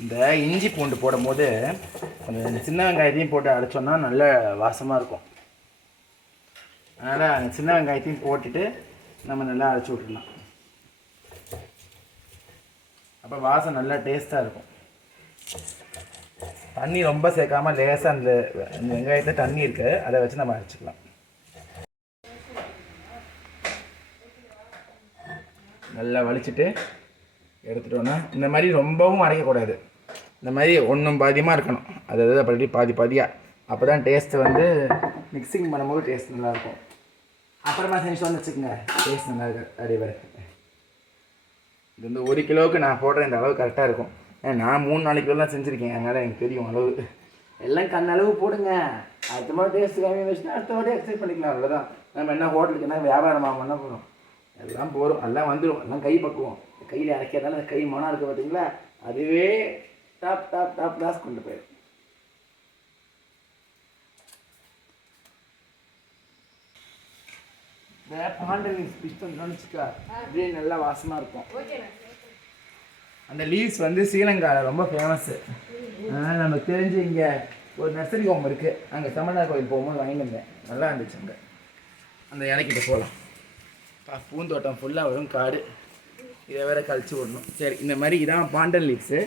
இந்த இஞ்சி பூண்டு போடும்போது கொஞ்சம் இந்த சின்ன வெங்காயத்தையும் போட்டு அரைச்சோன்னா நல்ல வாசமாக இருக்கும். அதனால் அந்த சின்ன வெங்காயத்தையும் போட்டுட்டு நம்ம நல்லா அரைச்சி விட்டுடலாம் அப்போ வாசம் நல்லா டேஸ்ட்டாக இருக்கும். தண்ணி ரொம்ப சேர்க்காமல் லேசாக அந்த வெங்காயத்தில் தண்ணி இருக்குது அதை வச்சு நம்ம அரைச்சிக்கலாம். நல்லா வலிச்சிட்டு எடுத்துட்டோன்னா இந்த மாதிரி ரொம்பவும் அரைக்கக்கூடாது. இந்த மாதிரி ஒன்றும் பாதியமாக இருக்கணும். அது அது அப்படி பாதி பாதியாக அப்போ தான் டேஸ்ட்டு வந்து மிக்சிங் பண்ணும்போது டேஸ்ட் நல்லாயிருக்கும். அப்புறமா செஞ்சோன்னு வச்சுக்கோங்க. டேஸ்ட் நல்லா இருக்கு. அப்படியே இது வந்து ஒரு கிலோவுக்கு நான் போடுற இந்த அளவு கரெக்டாக இருக்கும். ஏன்னா நான் மூணு நாலு கிலோலாம் செஞ்சுருக்கேன். அதனால் எனக்கு தெரியும் அளவு. எல்லாம் கண் அளவு போடுங்க. அடுத்த மாதிரி டேஸ்ட் கம்மி வச்சுன்னா அடுத்த மாதிரி எக்ஸைட் பண்ணிக்கலாம். அவ்வளோதான் நம்ம என்ன ஹோட்டலுக்கு என்ன வியாபாரம் பண்ண போகிறோம் எல்லாம் போகிறோம் எல்லாம் வந்துடும் எல்லாம் கை பக்குவோம். கையில் அரைக்கிறதால அந்த கை மனம் இருக்குது பார்த்தீங்களா அதுவே டாப் டாப் டாப் கிளாஸ் கொண்டு போயிடும். இந்த பாண்டல் பிஸ்டம் நினச்சிக்கா அப்படியே நல்லா வாசமாக இருக்கும். அந்த லீவ்ஸ் வந்து ஸ்ரீலங்காவில் ரொம்ப ஃபேமஸ்ஸு அதனால் நமக்கு தெரிஞ்சு இங்கே ஒரு நர்சரி ஹோம் இருக்குது அங்கே தமிழ்நாடு கோயில் போகும்போது வாங்கிட்டு வந்தேன். நல்லா இருந்துச்சு அங்கே. அந்த இலைக்கிட்ட போகலாம் பூந்தோட்டம் ஃபுல்லாக வரும் காடு. இதை வேற கழிச்சு விடணும். சரி இந்த மாதிரி இதான் பாண்டல் லீவ்ஸு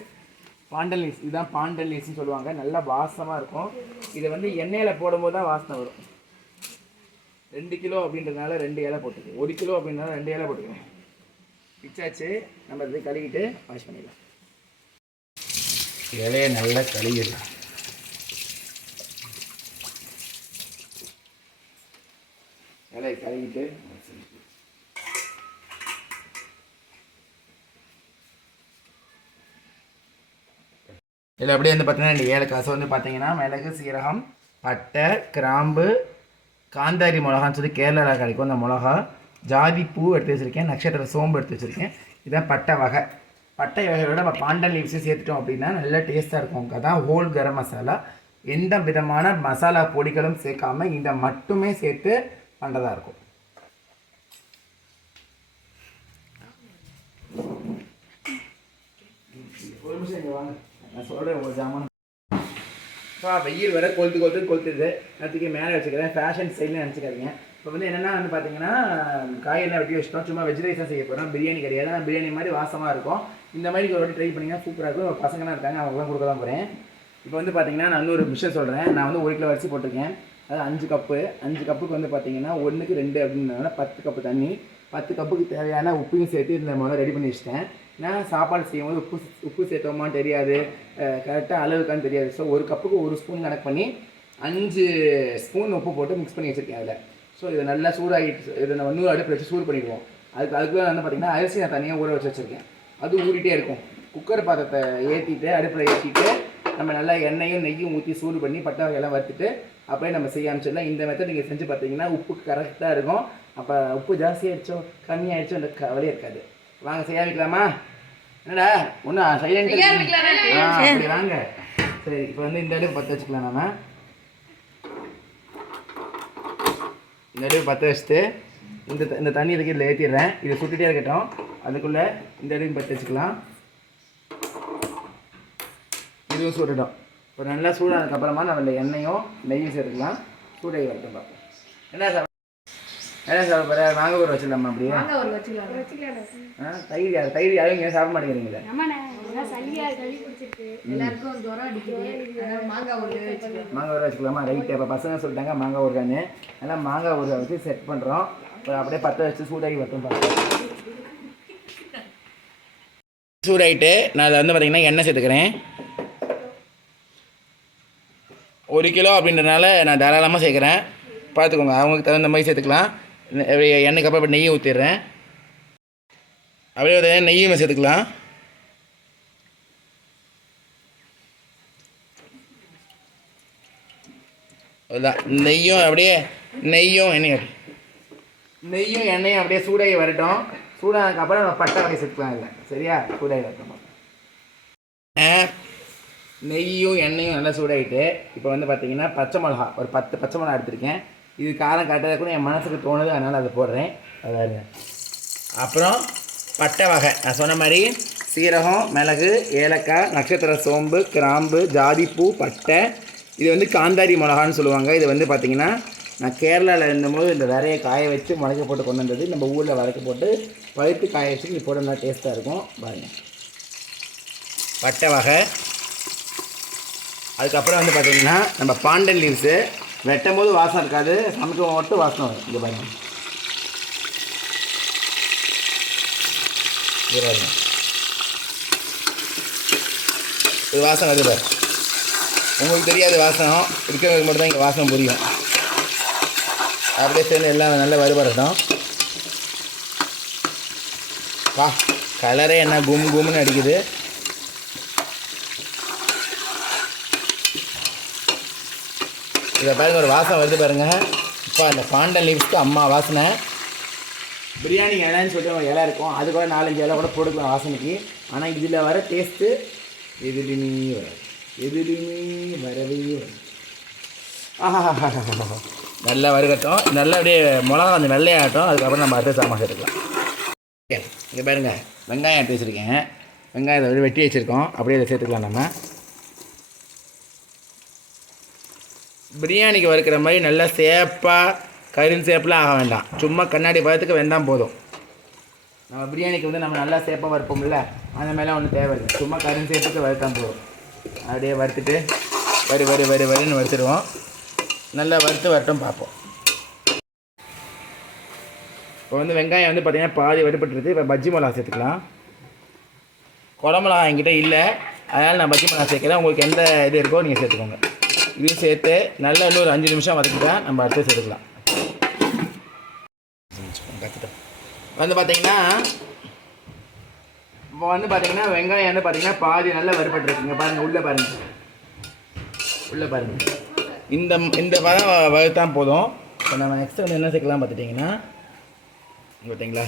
பாண்டல் லீவ்ஸ் இதுதான் பாண்டல் லீவ்ஸ்னு சொல்லுவாங்க. நல்லா வாசமாக இருக்கும். இதை வந்து எண்ணெயில் போடும்போது தான் வாசனை வரும். ரெண்டு கிலோ அப்படின்றதுனால ரெண்டு இலை போட்டுக்கு ஒரு கிலோ அப்படின்றதுனால ரெண்டு இலை போட்டுக்கணும். பிச்சாச்சு. நம்ம இதை கழுவிட்டு வாஷ் பண்ணிடலாம். இலையை நல்லா கழுவிடலாம். இலையை கழுவிட்டு இதில் அப்படியே வந்து பார்த்தீங்கன்னா இந்த காசு வந்து பார்த்தீங்கன்னா மிளகு சீரகம் பட்டை கிராம்பு காந்தாரி மிளகான்னு சொல்லி கேரளாவில் கிடைக்கும் அந்த மிளகா. ஜாதி பூ எடுத்து வச்சுருக்கேன் நட்சத்திர சோம்பு எடுத்து வச்சுருக்கேன். இதான் பட்டை வகை. பட்டை வகையோட நம்ம பாண்டன் லீவ்ஸையும் சேர்த்துட்டோம் அப்படின்னா நல்லா டேஸ்ட்டாக இருக்கும். அதான் ஹோல் கரம் மசாலா. எந்த விதமான மசாலா பொடிகளும் சேர்க்காம இதை மட்டுமே சேர்த்து பண்ணுறதா இருக்கும். ஒரு நிமிஷம் இங்கே வாங்க. நான் சொல்கிறேன் ஒரு ஜாமான். இப்போ வெயில் வர கொளுத்து கொளுத்து கொளுத்துது. நேற்றுக்கு மேலே வச்சுக்கிறேன். ஃபேஷன் ஸ்டைல்னு நினச்சிக்காதீங்க. இப்போ வந்து என்னென்னா வந்து பார்த்தீங்கன்னா காயெல்லாம் வெட்டி வச்சிட்டோம். சும்மா வெஜ் ரைஸ் தான் செய்ய போகிறோம் பிரியாணி கிடையாது. பிரியாணி மாதிரி வாசமாக இருக்கும். இந்த மாதிரி ஒரு வாட்டி ட்ரை பண்ணிங்கன்னா சூப்பராக இருக்கும். பசங்களாம் இருக்காங்க. அவங்களுக்குலாம் கொடுக்க தான் போகிறேன் இப்போ வந்து பார்த்தீங்கன்னா நான் ஒரு விஷயம் சொல்கிறேன் நான் வந்து ஒரு கிலோ அரிசி போட்டிருக்கேன். அதாவது அஞ்சு கப்பு. அஞ்சு கப்புக்கு வந்து பார்த்தீங்கன்னா ஒன்றுக்கு ரெண்டு அப்படின்றதுனால பத்து கப்பு தண்ணி பத்து கப்புக்கு தேவையான உப்பையும் சேர்த்து இந்த முதல்ல ரெடி பண்ணி வச்சிட்டேன். நான் சாப்பாடு செய்யும்போது உப்பு உப்பு சேர்த்தோமான்னு தெரியாது. கரெக்டாக அளவுக்கான்னு தெரியாது. ஸோ ஒரு கப்புக்கு ஒரு ஸ்பூன் கணக்கு பண்ணி அஞ்சு ஸ்பூன் உப்பு போட்டு மிக்ஸ் பண்ணி வச்சுருக்கேன் அதில். ஸோ இதை நல்லா சூடாகிட்டு இதை நம்ம நூறு அடுப்பு வச்சு சூடு பண்ணிடுவோம். அதுக்கு அதுக்கு வந்து பார்த்தீங்கன்னா அரிசி நான் தனியாக ஊற வச்சு வச்சுருக்கேன். அது ஊறிட்டே இருக்கும். குக்கர் பாத்திரத்தை ஏற்றிட்டு அடுப்பில் ஏற்றிட்டு நம்ம நல்லா எண்ணெயும் நெய்யும் ஊற்றி சூடு பண்ணி பட்டை வகையெல்லாம் வறுத்துட்டு அப்படியே நம்ம செய்ய ஆரம்பிச்சிடலாம். இந்த மெத்தட் நீங்கள் செஞ்சு பார்த்தீங்கன்னா உப்பு கரெக்டாக இருக்கும். அப்போ உப்பு ஜாஸ்தியாகிடுச்சோ கம்மியாகிடுச்சோ அந்த கவலையே இருக்காது. வாங்க செய்ய ஆரம்பிக்கலாமா என்னடா ஒன்றும் சைலண்ட் ஆ அப்படி வாங்க. சரி இப்போ வந்து இந்த அடுப்பு பற்ற வச்சுக்கலாம் நம்ம இந்த அடுப்பு பற்ற வச்சுட்டு இந்த இந்த தண்ணி இதுக்கு இதில் ஏற்றிடுறேன் இதை சுட்டுட்டே இருக்கட்டும். அதுக்குள்ளே இந்த அடுப்பு பற்ற வச்சுக்கலாம். இதுவும் சுடட்டும். இப்போ நல்லா சூடானதுக்கப்புறமா நம்ம இந்த எண்ணெயும் நெய்யும் சேர்த்துக்கலாம். சூடாகி வரட்டும் பார்ப்போம் என்ன சார்? என்ன சார் பாரு நாங்கள் ஒரு வச்சிடலாமா அப்படியே? ஆ தயிர் யார்? தயிர் யாரும் இங்கே சாப்பிட மாட்டேங்கிறீங்களே? மாங்காய் வச்சுக்கலாம் ஊற வச்சுக்கலாமா? ரைட்டு இப்போ பசங்க சொல்லிட்டாங்க மாங்காய் ஊறுகான்னு. அதனால் மாங்காய் ஊறுகாய் வச்சு செட் பண்ணுறோம் அப்படியே பற்ற வச்சு சூடாகி வரட்டும் பார்ப்போம் சூடாயிட்டு நான் அதில் வந்து பார்த்தீங்கன்னா எண்ணெய் சேர்த்துக்கிறேன். ஒரு கிலோ அப்படின்றனால நான் தாராளமாக சேர்க்குறேன். பார்த்துக்கோங்க அவங்களுக்கு தகுந்த மாதிரி சேர்த்துக்கலாம். எண்ணெய்க்கு அப்புறம் நெய்யை ஊற்றிடுறேன் அப்படியே ஒரு நெய்யும் சேர்த்துக்கலாம். அதுதான் நெய்யும் அப்படியே நெய்யும் எண்ணெயும் நெய்யும் எண்ணெயும் அப்படியே சூடாகி வரட்டும். சூடானதுக்கப்புறம் நம்ம பட்டை வகை சேர்த்துக்கலாம் இல்லை சரியா? சூடாகி வரட்டும். நெய்யும் எண்ணெயும் நல்லா சூடாகிட்டு இப்போ வந்து பார்த்தீங்கன்னா பச்சை மிளகா ஒரு பத்து பச்சை மிளகா எடுத்திருக்கேன். இது காரம் கட்டதை கூட என் மனசுக்கு தோணுது அதனால் அதை போடுறேன். அதாருங்க அப்புறம் பட்டை வகை. நான் சொன்ன மாதிரி சீரகம் மிளகு ஏலக்காய் நட்சத்திர சோம்பு கிராம்பு ஜாதிப்பூ பட்டை. இது வந்து காந்தாரி மிளகான்னு சொல்லுவாங்க. இது வந்து பார்த்திங்கன்னா நான் கேரளாவில் இருந்தபோது இந்த விரையை காய வச்சு முளைக்க போட்டு கொண்டு வந்தது. நம்ம ஊரில் வரைக்க போட்டு பழுத்து காய வச்சு இது போட நல்லா டேஸ்ட்டாக இருக்கும். பாருங்கள் பட்டை வகை. அதுக்கப்புறம் வந்து பார்த்திங்கன்னா நம்ம பாண்டன் லீவ்ஸு வெட்டும் போது வாசம் இருக்காது. சமைக்கும் மட்டும் வாசம் வரும். இங்கே பாருங்க. இது வாசம் வருது பாரு. உங்களுக்கு தெரியாது வாசனம் இருக்கிறவங்களுக்கு மட்டும் தான் இங்கே வாசனம் புரியும். அப்படியே சேர்ந்து எல்லாம் நல்ல வருபடட்டும் வா. கலரே என்ன? கும் கும்னு அடிக்குது. இதை பாருங்க ஒரு வாசம் வருது பாருங்க. இப்போ அந்த பாண்டன் லீவ்ஸ்க்கு அம்மா வாசனை. பிரியாணி இலைன்னு சொல்லிட்டு ஒரு இலை இருக்கும். அது கூட நாலஞ்சு இலை கூட போட்டுக்கலாம் வாசனைக்கு. ஆனால் இதில் வர டேஸ்ட்டு எதுலையுமே வராது எதுலையுமே வரவே வராது ஆஹா நல்லா வறுக்கட்டும் நல்லா அப்படியே மிளகா கொஞ்சம் வெள்ளையாகட்டும் அதுக்கப்புறம் நம்ம அடுத்த சாமான் ஓகே இங்கே பாருங்க வெங்காயம் எடுத்து வச்சுருக்கேன் வெங்காயத்தை வெட்டி வச்சுருக்கோம். அப்படியே இதை சேர்த்துக்கலாம் நம்ம. பிரியாணிக்கு வறுக்கிற மாதிரி நல்லா சேப்பாக கரில் சேப்பில் ஆக வேண்டாம். சும்மா கண்ணாடி பதத்துக்கு வெந்தாம் போதும். நம்ம பிரியாணிக்கு வந்து நம்ம நல்லா சேப்பாக வறுப்போம்ல அந்த மாதிரிலாம் ஒன்றும் தேவையில்லை சும்மா கரில் சேப்புக்கு வறுத்தால் போதும். அப்படியே வறுத்துட்டு வரி வரி வரி வரின்னு வறுத்துடுவோம் நல்லா வறுத்து வரட்டும் பார்ப்போம். இப்போ வந்து வெங்காயம் வந்து பார்த்திங்கன்னா பாதி வறுபட்டுருது. இப்போ பஜ்ஜி மிளகா சேர்த்துக்கலாம். குடமிளகா என்கிட்ட இல்லை. அதனால் நான் பஜ்ஜி மிளகா சேர்க்குறேன் உங்களுக்கு எந்த இது இருக்கோ நீங்கள் சேர்த்துக்கோங்க. இதையும் சேர்த்து நல்லா இன்னொரு அஞ்சு நிமிஷம் வதக்கிட்டா நம்ம அடுத்து சேர்த்துக்கலாம் வந்து பார்த்தீங்கன்னா இப்போ வந்து பார்த்தீங்கன்னா வெங்காயம் வந்து பார்த்தீங்கன்னா பாதி நல்லா வறுபட்டுருக்குங்க. பாருங்கள் உள்ளே பாருங்கள் உள்ளே பாருங்கள் இந்த இந்த பதம் வறுத்தான் போதும். இப்போ நம்ம நெக்ஸ்ட் வந்து என்ன சேர்க்கலாம் பார்த்துட்டிங்கன்னா பார்த்தீங்களா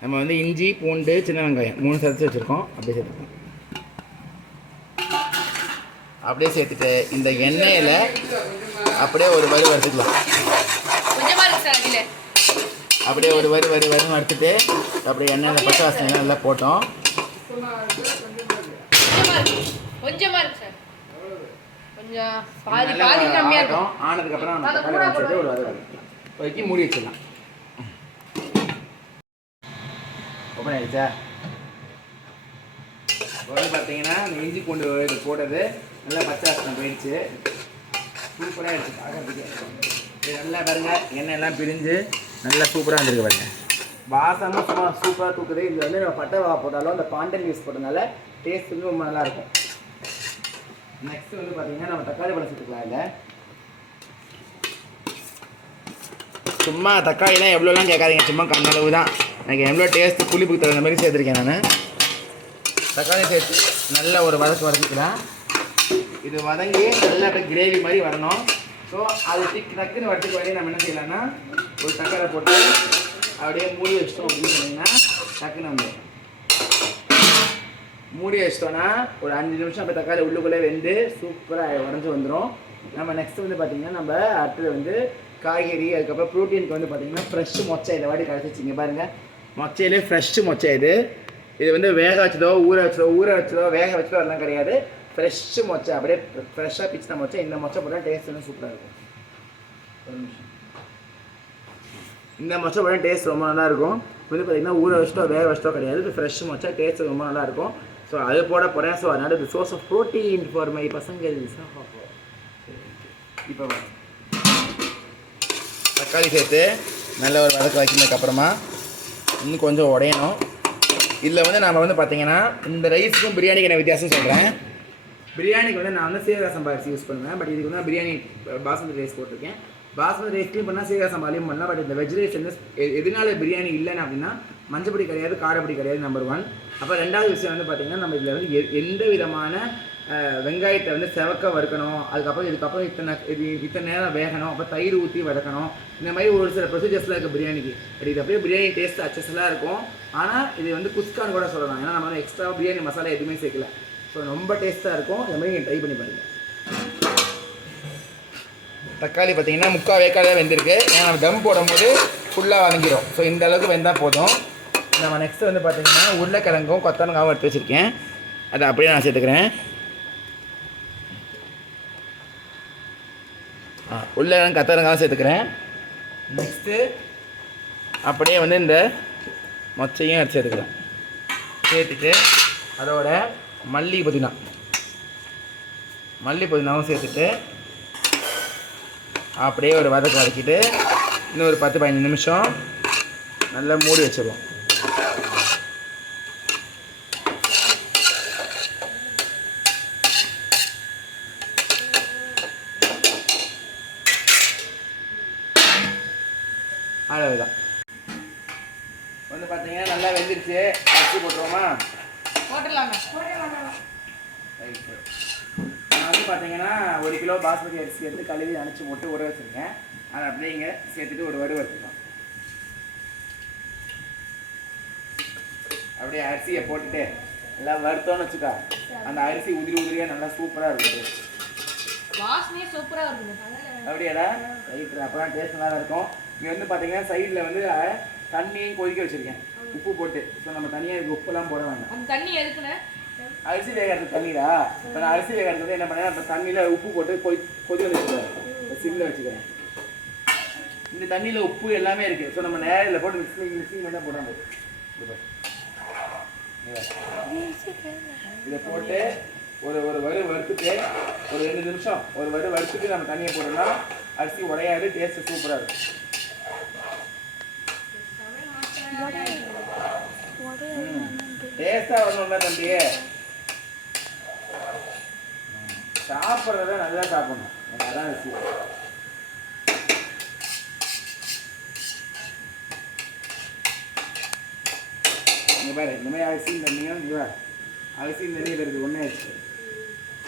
நம்ம வந்து இஞ்சி பூண்டு சின்ன வெங்காயம் மூணு சேர்த்து வச்சுருக்கோம். அப்படியே சேர்த்துக்கலாம். அப்படியே சேர்த்துட்டு இந்த எண்ணெயில் அப்படியே ஒரு வறு வறுத்துக்கலாம். அப்படியே ஒரு வறு வறு வறு வறுத்துட்டு அப்படியே எண்ணெயில் பச்சை வாசனை போட்டோம். நல்லா பாதி கம்மியா இருக்கும் ஆகட்டும். ஆனதுக்கப்புறம் ஒரு மூடி வச்சிடலாம். ஓப்பன் ஆயிடுச்சா? இப்போ வந்து பார்த்தீங்கன்னா அந்த இஞ்சி பூண்டு இது போட்டது நல்லா பச்சை வாசனை போயிடுச்சு. சூப்பராக ஆயிடுச்சு பார்க்கறதுக்கு. நல்லா பாருங்கள் எண்ணெய் எல்லாம் பிரிஞ்சு நல்லா சூப்பராக இருந்திருக்கு பாருங்க. வாசமும் சும்மா சூப்பராக தூக்குது. இது வந்து நம்ம பட்டை வகை போட்டாலும் அந்த பாண்டன் யூஸ் போட்டதுனால டேஸ்ட் வந்து ரொம்ப நல்லாயிருக்கும் நெக்ஸ்ட் வந்து பார்த்தீங்கன்னா நம்ம தக்காளி பழம் சேர்த்துக்கலாம் இல்லை சும்மா தக்காளிலாம் எவ்வளோலாம் கேட்காதீங்க. சும்மா கண்ணளவு தான் எனக்கு எவ்வளோ டேஸ்ட் புளிப்புக்கு தகுந்த மாதிரி சேர்த்துருக்கேன் நான். தக்காளி சேர்த்து நல்ல ஒரு வதக்கு வதக்கிக்கலாம். இது வதங்கி நல்லா அப்படியே கிரேவி மாதிரி வரணும். ஸோ அது டிக் டக்குன்னு வரத்துக்கு வரையும் நம்ம என்ன செய்யலாம்னா ஒரு தக்காளி போட்டு அப்படியே மூடி வச்சிட்டோம் அப்படின்னு சொன்னீங்கன்னா டக்குன்னு வந்துடும். மூடி வச்சிட்டோன்னா ஒரு அஞ்சு நிமிஷம் அப்படியே தக்காளி உள்ளுக்குள்ளே வெந்து சூப்பராக உடஞ்சி வந்துடும் நம்ம நெக்ஸ்ட் வந்து பார்த்திங்கன்னா நம்ம அடுத்தது வந்து காய்கறி அதுக்கப்புறம் ப்ரோட்டீனுக்கு வந்து பார்த்திங்கன்னா ஃப்ரெஷ் மொச்சை இந்த வாட்டி கிடச்சிச்சிங்க பாருங்கள் மொச்சையிலே ஃப்ரெஷ்ஷு மொச்சை இது. இது வந்து வேக வச்சதோ ஊற வச்சதோ ஊற வச்சதோ வேக வச்சதோ அதெல்லாம் கிடையாது. ஃப்ரெஷ்ஷு மொச்சை அப்படியே ஃப்ரெஷ்ஷாக பிச்சின மொச்சை இந்த மொச்சை போட்டால் டேஸ்ட் வந்து சூப்பராக இருக்கும். இந்த மொச்சை போட்டால் டேஸ்ட் ரொம்ப நல்லா இருக்கும் இது வந்து பார்த்திங்கன்னா ஊற வச்சிட்டோ வேக வச்சிட்டோ கிடையாது. இது ஃப்ரெஷ் மொச்சை டேஸ்ட் ரொம்ப நல்லா இருக்கும் ஸோ அது போட போகிறேன் ஸோ அதனால் இது source of protein for my பசங்க இப்போ தக்காளி சேர்த்து நல்ல ஒரு வதக்க வைக்கிறதுக்கப்புறமா இன்னும் கொஞ்சம் உடையணும். இதில் வந்து நம்ம வந்து பார்த்தீங்கன்னா இந்த ரைஸுக்கும் பிரியாணிக்கு என்ன வித்தியாசம் சொல்கிறேன் பிரியாணிக்கு வந்து நான் வந்து சீரக சம்பா அரிசி யூஸ் பண்ணுவேன். பட் இதுக்கு வந்து பிரியாணி பாஸ்மதி ரைஸ் போட்டிருக்கேன். பாஸ்மதி ரைஸ்லையும் பண்ணால் சீரக சம்பாலையும் பண்ணலாம். பட் இந்த வெஜ் ரைஸ் வந்து எதனால பிரியாணி இல்லைன்னு அப்படின்னா மஞ்சப்பொடி கிடையாது காரப்பொடி கிடையாது நம்பர் ஒன் அப்போ ரெண்டாவது விஷயம் வந்து பார்த்தீங்கன்னா நம்ம இதில் வந்து எ- எந்த விதமான வெங்காயத்தை வந்து செவக்க வறுக்கணும். அதுக்கப்புறம் இதுக்கப்புறம் இத்தனை இது இத்தனை நேரம் வேகணும். அப்போ தயிர் ஊற்றி வதக்கணும். இந்த மாதிரி ஒரு சில ப்ரொசீஜர்ஸ்லாம் இருக்குது பிரியாணிக்கு. பட் இது அப்படியே பிரியாணி டேஸ்ட் அச்சஸ்லாம் இருக்கும். ஆனால் இது வந்து குஸ்கான்னு கூட சொல்லலாம். ஏன்னா நம்ம எக்ஸ்ட்ரா பிரியாணி மசாலா எதுவுமே சேர்க்கல. ஸோ ரொம்ப டேஸ்ட்டாக இருக்கும். இந்த மாதிரி நீங்கள் ட்ரை பண்ணி பாருங்கள் தக்காளி பார்த்தீங்கன்னா முக்கால் வேக்காடாக வெந்திருக்கு. ஏன்னா நம்ம தம் போடும்போது ஃபுல்லாக வதங்கிடும் ஸோ இந்த அளவுக்கு வெந்தால் போதும். நம்ம நெக்ஸ்ட் வந்து பார்த்தீங்கன்னா உருளைக்கிழங்கும் கொத்தரங்காவும் எடுத்து வச்சுருக்கேன். அதை அப்படியே நான் சேர்த்துக்கிறேன். உள்ளே உருளைக்கிழங்கு கத்தரங்காவும் சேர்த்துக்கிறேன் நெக்ஸ்ட்டு அப்படியே வந்து இந்த மொச்சையும் எடுத்து சேர்த்துக்கிறேன் சேர்த்துட்டு அதோட மல்லி புதினா. மல்லி புதினாவும் சேர்த்துட்டு அப்படியே ஒரு வதக்க வதக்கிட்டு இன்னும் ஒரு பத்து பதினஞ்சு நிமிஷம் நல்லா மூடி வச்சிருவோம். அவ்வளவுதான். வந்து பார்த்தீங்கன்னா நல்லா வெந்துருச்சு. அரிசி போட்டுருவோமா? போட்டுடலாமே. ரைட்டு நான் வந்து பார்த்தீங்கன்னா ஒரு கிலோ பாஸ்மதி அரிசி எடுத்து கழுவி அணைச்சி போட்டு ஊற வச்சுருக்கேன். அதை அப்படியே இங்கே சேர்த்துட்டு ஒரு வடு வச்சுக்கலாம் அப்படியே அரிசியை போட்டுட்டு எல்லாம் வறுத்தோன்னு வச்சுக்கா. அந்த அரிசி உதிரி உதிரியாக நல்லா சூப்பராக இருக்கும் வாசனையே சூப்பரா இருக்குங்க அப்படியாடா? ரைட்டு அப்போ தான் டேஸ்ட் நல்லா இருக்கும். இங்கே வந்து பார்த்தீங்கன்னா சைடில் வந்து தண்ணியும் கொதிக்க வச்சுருக்கேன். உப்பு போட்டு. ஸோ நம்ம தனியாக இதுக்கு உப்புலாம் போட வேண்டாம். அந்த தண்ணி எதுக்குண்ணே? அரிசி வேகிறது தண்ணிடா. இப்போ நான் அரிசி வேகிறது வந்து என்ன பண்ணேன் இப்போ தண்ணியில் உப்பு போட்டு கொதி கொதி வச்சுக்கிறேன் சிம்மில் வச்சுக்கிறேன். இந்த தண்ணியில் உப்பு எல்லாமே இருக்குது ஸோ நம்ம நேரில் போட்டு மிக்சிங் மிக்சிங் பாரு. இங்க பாரு. இதை போட்டு ஒரு ஒரு வறு வறுத்துட்டு ஒரு ரெண்டு நிமிஷம் ஒரு வறு வறுத்துட்டு நம்ம தண்ணியை போட்டோம்னா அரிசி உடையாது டேஸ்ட்டு சூப்பராக இருக்கும். டேஸ்ட்டாக வரணும்ல தம்பி. சாப்பிட்றத நல்லா சாப்பிடணும். அதான் விஷயம். இங்கே பாரு இந்த மாதிரி அரிசியும் தண்ணியும் இங்கே பாரு. அரிசியும் தண்ணியில் இருக்குது ஒன்றே ஆச்சு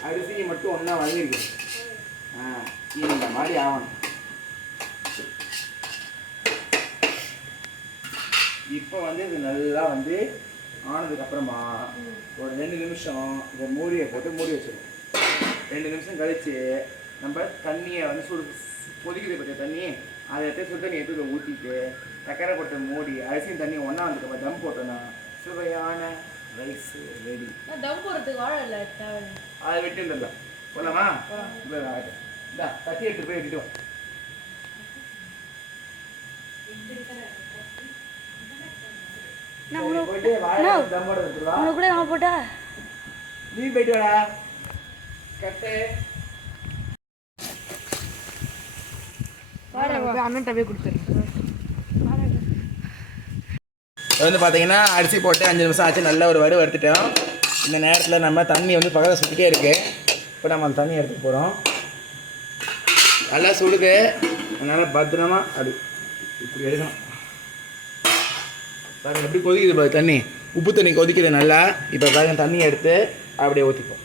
அரிசியை மட்டும் ஒன்றா வழங்கிருக்கு ஆ இந்த மாதிரி ஆகணும். இப்போ வந்து இது நல்லா வந்து ஆனதுக்கப்புறமா ஒரு ரெண்டு நிமிஷம் இந்த மூடியை போட்டு மூடி வச்சிடும் ரெண்டு நிமிஷம் கழிச்சு நம்ம தண்ணியை வந்து சுடு கொதிக்குது பற்றிய தண்ணி அதை எடுத்து சுடு தண்ணி எடுத்து ஊற்றிட்டு சக்கரை போட்டு மூடி அரிசியும் தண்ணி ஒன்றா வந்ததுக்கப்புறம் தம் போட்டோன்னா சுவையான ரைஸ் ரெடி தம் போடுறதுக்கு வாழை இல்லை. அதை வெட்டி வந்துடலாம் போகலாமா இந்தா தட்டி எடுத்து போய் வெட்டிட்டு வா. உனக்கு கூட நான் போட்டா. நீ போயிட்டு வாடா. கட்டு. வந்து பார்த்தீங்கன்னா அரிசி போட்டு அஞ்சு நிமிஷம் ஆச்சு நல்ல ஒரு வறு வறுத்துட்டோம். இந்த நேரத்தில் நம்ம தண்ணி வந்து பக்கத்தில் சுற்றிட்டே இருக்கு. இப்போ நம்ம அந்த தண்ணி எடுத்துக்க போகிறோம் நல்லா சுடுது. அதனால் பத்திரமா அப்படி இப்படி எடுக்கணும். பாருங்க எப்படி கொதிக்குது பாரு தண்ணி. உப்பு தண்ணி கொதிக்குது நல்லா. இப்போ பாருங்க தண்ணி எடுத்து அப்படியே ஊற்றிப்போம்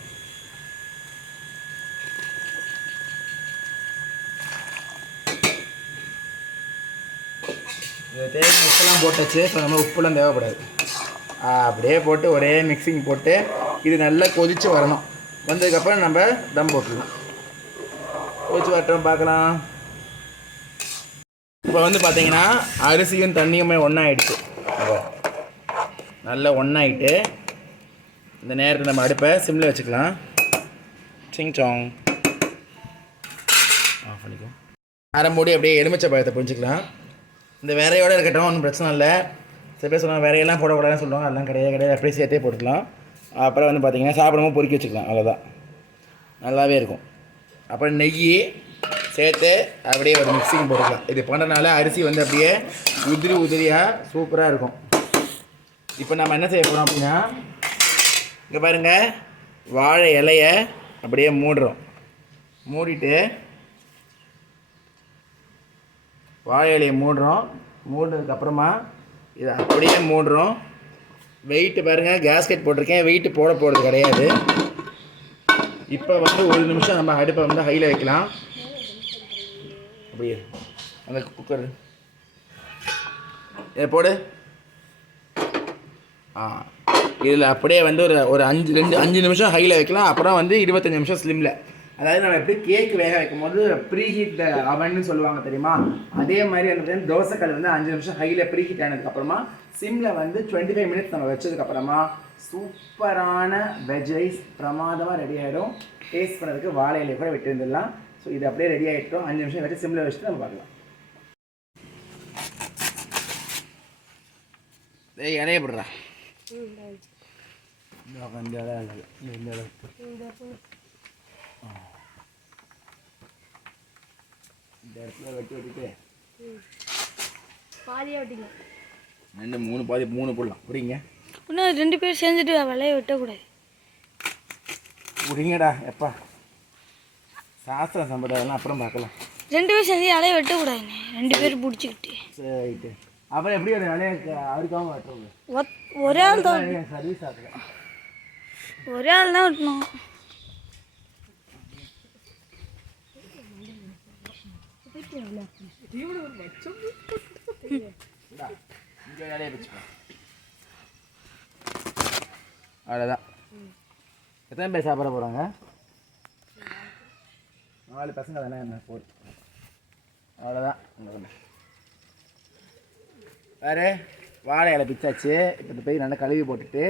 இது தேவையான உப்புலாம் போட்டாச்சு ஸோ நம்ம உப்புலாம் தேவைப்படாது. அப்படியே போட்டு ஒரே மிக்சிங் போட்டு இது நல்லா கொதித்து வரணும். வந்ததுக்கப்புறம் நம்ம தம் போட்டுடலாம் கொதிச்சு வரட்டும் பார்க்கலாம். இப்போ வந்து பார்த்தீங்கன்னா அரிசியும் தண்ணியுமே ஒன்றாயிடுச்சு நல்லா ஒன்றாயிட்டு இந்த நேரத்தில் நம்ம அடுப்பை சிம்மில் வச்சுக்கலாம். Sing song. ஆஃப் அரை மூடி அப்படியே எலுமிச்சை பழத்தை புரிஞ்சுக்கலாம். இந்த விரையோட இருக்கட்டும் ஒன்றும் பிரச்சனை இல்லை. சில பேர் சொல்லுவாங்க விரையெல்லாம் போடக்கூடாதுன்னு சொல்லுவாங்க. அதெல்லாம் கிடையாது கிடையாது. அப்படியே சேர்த்தே போட்டுக்கலாம். அப்புறம் வந்து பார்த்தீங்கன்னா சாப்பிடும்போது பொறுக்கி வச்சுக்கலாம். அவ்வளோதான் நல்லாவே இருக்கும். அப்புறம் நெய் சேர்த்து அப்படியே ஒரு மிக்சிங் போட்டுக்கலாம். இது பண்ணுறதுனால அரிசி வந்து அப்படியே உதிரி உதிரியாக சூப்பராக இருக்கும். இப்போ நம்ம என்ன செய்ய போகிறோம் அப்படின்னா இங்கே பாருங்கள் வாழை இலையை அப்படியே மூடுறோம். மூடிட்டு வாழை இலையை மூடுறோம். மூடுனதுக்கப்புறமா இதை அப்படியே மூடுறோம். வெயிட்டு பாருங்கள் கேஸ்கெட் போட்டிருக்கேன். வெயிட்டு போட போகிறது கிடையாது. இப்போ வந்து ஒரு நிமிஷம் நம்ம அடுப்பை வந்து ஹையில் வைக்கலாம். அப்படியே அந்த குக்கர். இதை போடு. ஆ இதில் அப்படியே வந்து ஒரு ஒரு அஞ்சு ரெண்டு அஞ்சு நிமிஷம் ஹையில் வைக்கலாம். அப்புறம் வந்து இருபத்தஞ்சி நிமிஷம் ஸ்லிம்மில் அதாவது நம்ம எப்படி கேக் வேக வைக்கும் போது ப்ரீ ஹீட் அவன்னு சொல்லுவாங்க தெரியுமா? அதே மாதிரி வந்து பார்த்தீங்கன்னா தோசைக்கல் வந்து அஞ்சு நிமிஷம் ஹையில் ப்ரீ ஹீட் ஆனதுக்கப்புறமா சிம்மில் வந்து டுவெண்ட்டி ஃபைவ் மினிட்ஸ் நம்ம வச்சதுக்கப்புறமா சூப்பரான வெஜ் ரைஸ் பிரமாதமாக ரெடி ஆகிடும் டேஸ்ட் பண்ணுறதுக்கு வாழை இலையை கூட விட்டு இருந்துடலாம் ஸோ இது அப்படியே ரெடி ஆகிட்டோம் அஞ்சு நிமிஷம் வச்சு சிம்மில் வச்சுட்டு நம்ம பார்க்கலாம். ஏய் இலைய போடுறா. இந்த இலை இந்த இலை இந்த இடத்துல வெட்டி வெட்டிட்டு. பாதியாக விட்டீங்க ரெண்டு மூணு பாதி மூணு போடலாம். புரியுங்க? இன்னும் ரெண்டு பேரும் சேர்ந்துட்டு விலையை வெட்டக்கூடாது. புரியுங்கடா எப்பா. சாஸ்திரம் சம்பிரதாயம்லாம் அப்புறம் பார்க்கலாம். ரெண்டு பேரும் சேர்ந்து இலையை வெட்டக்கூடாதுண்ணே. ரெண்டு பேரும் பிடிச்சிக்கிட்டு. சரிட்டு. அப்புறம் எப்படி ஒரு வேலையை அவருக்காகவும் வெட்டுறது? ஒரே ஆள் தான் சர்வீஸ் ஆகுது ஒரே ஆள் தான் வெட்டணும். அவ்வளோதான் எத்தனை பேர் சாப்பிட போகிறாங்க நாலு பசங்க தானே என்ன போர். அவ்வளோதான் வேறு வாழை இலை பிச்சாச்சு. இப்போ போய் நல்லா கழுவி போட்டுட்டு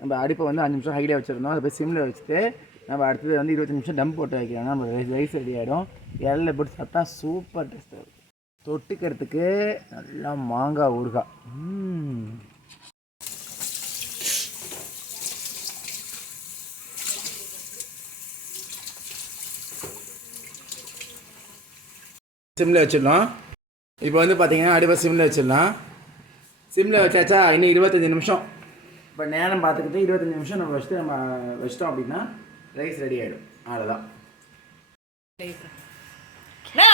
நம்ம அடுப்பை வந்து அஞ்சு நிமிஷம் ஹைலில் வச்சுருந்தோம் அதை போய் சிம்மில் வச்சுட்டு நம்ம அடுத்தது வந்து இருபத்தஞ்சு நிமிஷம் டம்ப் போட்டு வைக்கலாம் நம்ம ரைஸ் ரைஸ் ரெடி ஆகிடும் இலையில் போட்டு சாப்பிட்டா சூப்பர் டேஸ்ட்டாக இருக்கும் தொட்டுக்கிறதுக்கு நல்லா மாங்காய் ஊறுகாய். சிம்மில் வச்சிடலாம். இப்போ வந்து பார்த்தீங்கன்னா அடுப்பை சிம்மில் வச்சிடலாம். சிம்மில் வச்சாச்சா இன்னும் இருபத்தஞ்சி நிமிஷம். இப்போ நேரம் பார்த்துக்கிட்டு இருபத்தஞ்சி நிமிஷம் நம்ம வச்சுட்டு நம்ம வச்சிட்டோம் அப்படின்னா ரைஸ் ரெடி ஆகிடும் அவ்வளோதான்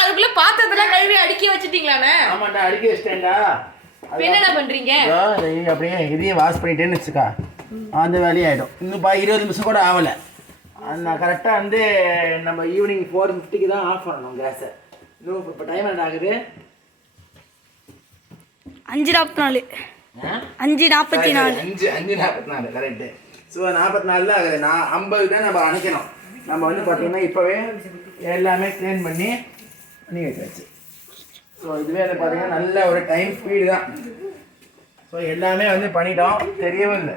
அதுக்குள்ள பாத்திரத்தெல்லாம் கழுவி அடுக்கி வச்சிட்டீங்களாண்ணே? ஆமாண்டா அடுக்கி வச்சிட்டேன்டா. இதோ இதை அப்படியே இதையும் வாஷ் பண்ணிட்டேன்னு வச்சுக்கா. அந்த வேலையாயிடும். இன்னும் பா இருபது நிமிஷம் கூட ஆகலை. நான் கரெக்டாக வந்து நம்ம ஈவினிங் ஃபோர் ஃபிஃப்டிக்கு தான் ஆஃப் பண்ணணும் கேஸை இன்னும் இப்போ டைம் என்ன ஆகுது? அஞ்சு நாற்பத்தி நாலு? அஞ்சு நாற்பத்தி நாலு அஞ்சு அஞ்சு நாற்பத்தி நாலு கரெக்டு ஸோ நாற்பத்தி நாலு தான் ஆகுது. நான் ஐம்பது தான் நம்ம அணைக்கணும். நம்ம வந்து பார்த்தீங்கன்னா இப்போவே எல்லாமே க்ளீன் பண்ணி பண்ணி வச்சாச்சு. ஸோ இதுவே வந்து பார்த்தீங்கன்னா நல்ல ஒரு டைம் ஸ்பீடு தான். ஸோ எல்லாமே வந்து பண்ணிட்டோம். தெரியவும் இல்லை.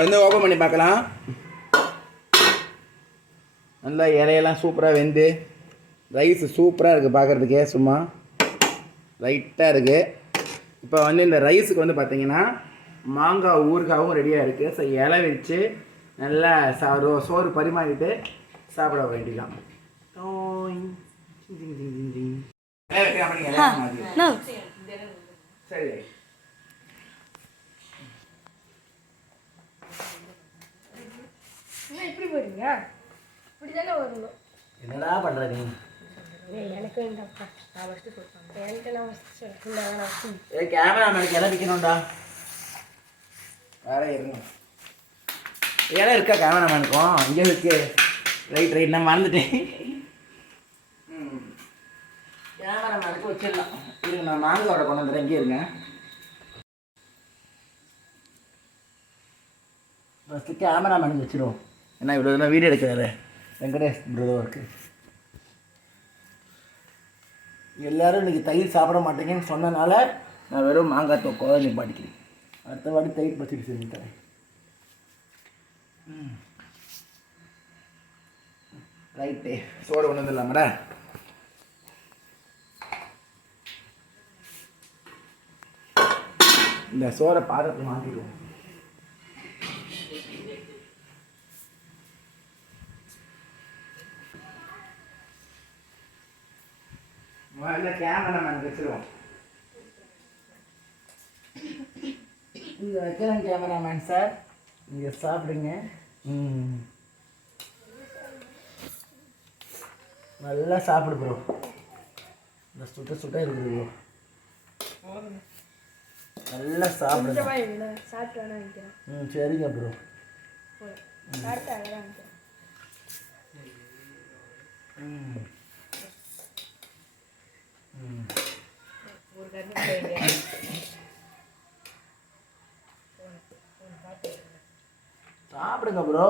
வந்து ஓப்பன் பண்ணி பார்க்கலாம். நல்லா இலையெல்லாம் சூப்பராக வெந்து ரைஸ் சூப்பராக இருக்குது பார்க்குறதுக்கே சும்மா லைட்டாக இருக்குது இப்போ வந்து இந்த ரைஸுக்கு வந்து பார்த்தீங்கன்னா மாங்காய் ஊறுகாவும் ரெடியாக இருக்குது ஸோ இலை வச்சு நல்லா சா ரோ- சோறு பரிமாறிட்டு சாப்பிட. அண்ணா சரி. இப்படி போறீங்க இப்படி தானே வரணும் என்னடா பண்ணுற நீ? எனக்கு வேண்டாம்ப்பா. நான் ஃபஸ்ட்டு கொடுப்பேன். எனக்கு நான் ஃபஸ்ட்டு ஏ கேமரா மேனுக்கு இலை விற்கணும்டா. வேற இருங்க. இலை இருக்கா கேமரா மேனுக்கும் இங்கே இருக்கு. ரைட் ரைட் நான் மறந்துட்டேன். கேமரா மேனுக்கு வச்சிடலாம். இருங்க நான் கொண்டு வந்துடுறேன். இங்கே இருங்க. ஃபஸ்ட்டு கேமரா மேனுக்கு வச்சிடுவோம் என்ன இவ்வளோ தூரம் வீடியோ எடுக்கிறாரு? வெங்கடேஷ் ப்ரோ இருக்குது எல்லோரும் இன்றைக்கி தயிர் சாப்பிட மாட்டேங்கன்னு சொன்னனால நான் வெறும் மாங்காய் தொக்கோ நிப்பாட்டிக்கிறேன். அடுத்த வாட்டி தயிர் பச்சடி செஞ்சு தரேன். ரைட்டு. சோறு ஒன்று வந்துடலாமடா இந்த சோறை பாத்திரத்தை மாற்றிடுவோம் முதல்ல கேமரா மேன் வச்சிருவோம். இங்கே வைக்கிறேன் கேமராமேன் சார். இங்கே சாப்பிடுங்க. ம். நல்லா சாப்பிடு ப்ரோ இந்த சுட்ட சுட்ட இருக்குது ப்ரோ நல்லா சாப்பிடுங்க. ம் சரிங்க ப்ரோ ம். ஒரு சாப்பிடுங்க ப்ரோ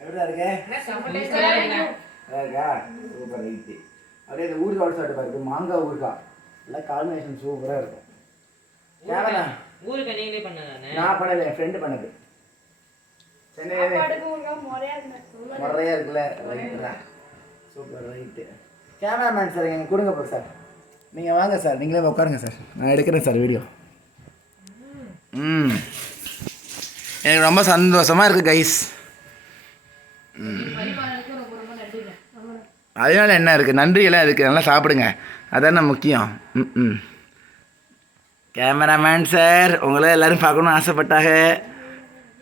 எப்படிதான் இருக்கா? சூப்பர் ரைட்டு அப்படியே இந்த ஊறுகாய் சாப்பிட்டு பாருங்க. மாங்காய் ஊறுகாய். எல்லாம் காம்பினேஷன் சூப்பராக இருக்கும். கேமரா ஊருக்கு நீங்களே பண்ணதானே? நான் பண்ணல என் ஃப்ரெண்டு பண்ணது. சென்னையிலே முறையா இருக்குல்ல. ரைட்டுடா சூப்பர் ரைட்டு கேமராமேன் சார் எங்க கொடுங்க ப்ரோ சார் நீங்கள் வாங்க சார் நீங்களே உட்காருங்க சார் நான் எடுக்கிறேன் சார் வீடியோ ம். எனக்கு ரொம்ப சந்தோஷமாக இருக்குது கைஸ் அதனால என்ன இருக்குது நன்றியெல்லாம் இருக்குது நல்லா சாப்பிடுங்க. அதானே முக்கியம். ம் ம். கேமராமேன் சார் உங்களை எல்லாரும் பார்க்கணும்னு ஆசைப்பட்டாங்க.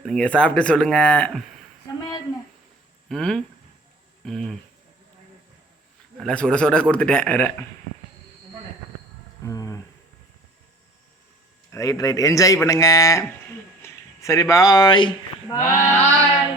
நீங்கள் சாப்பிட்டு சொல்லுங்கள் ம்? ம். நல்லா சுட சுட கொடுத்துட்டேன் வேற. ம். ரைட் ரைட் என்ஜாய் பண்ணுங்க. சரி பாய் பாய்